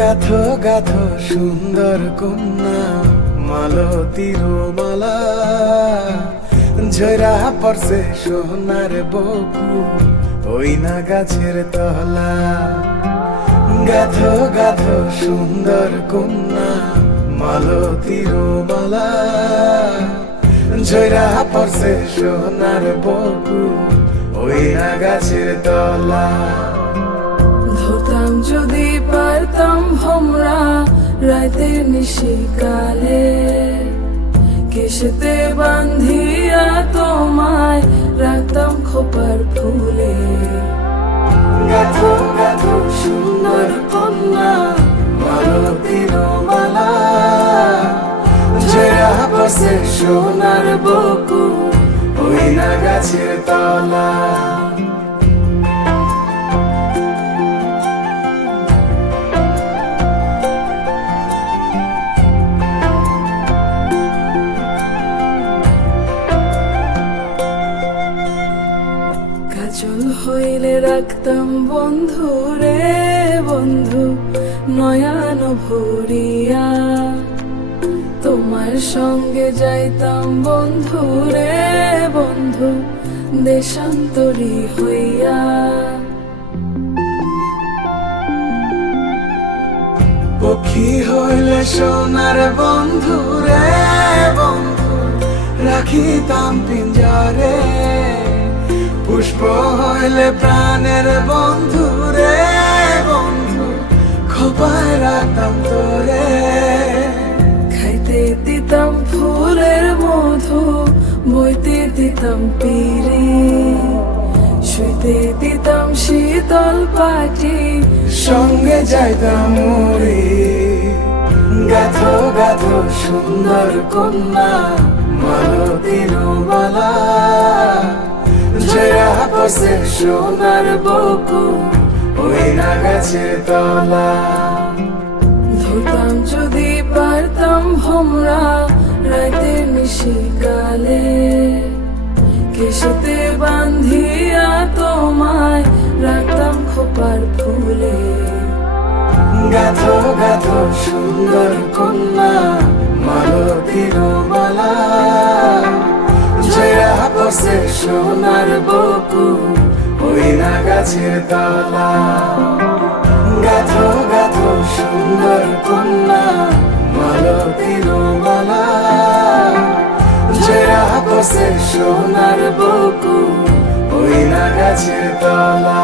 গাথো গাথো, সুন্দর কন্যা মালতীর মালা ঝরা পড়ছে সোনার বকু, ওই না গাছের তলা। গাথো গাথো, সুন্দর কন্যা মালতীর মালা ঝরা পড়ছে সোনার বকু, ওই না গাছের তলা। পারতাম ভমরা রাতের নিশিকালে। কেশেতে বান্ধিয়া তোমায় রাখতাম খোপার ফুলে। গাথো সুন্দর কন্যা মালতীর মালা সোনার বকু ওই না গাছের তলা। কাজল হইলে রাখতাম বন্ধু রে বন্ধু, নয়ান ভরিয়া। তোমার সঙ্গে যাইতাম বন্ধু রে বন্ধু, দেশান্তরী হইয়া। পক্ষী হইলে সোনার বন্ধু রে বন্ধু, রাখিতাম পিঞ্জারে। পুষ্প হইলে প্রাণের বন্ধু রে বন্ধু, খোপায় রাখতাম তোরে। খাইতে দিতাম ফুলের মধু, বইতে দিতাম পিরি। শুইতে দিতাম শীতল পাটি সঙ্গে যাইতাম মুড়ি গাথো গাথো সুন্দর কন্যা মালতীর মালা। জয়া বসে সোনার বকু, ওই না গাছের তলা। ধরতাম যদি পারতাম ভমরা রাতের নিশিকালে কেশেতে বান্ধিয়া তোমায় রাখতাম খোপার ফুলে। গাথো গাথো সুন্দর কন্যা মালতীর সোনার বকু, ওই না গাছের তলা। গাথো গাথো সুন্দর কন্যা মালতীর মালা জয়া বসে সোনার বকু, ওই না গাছের তলা।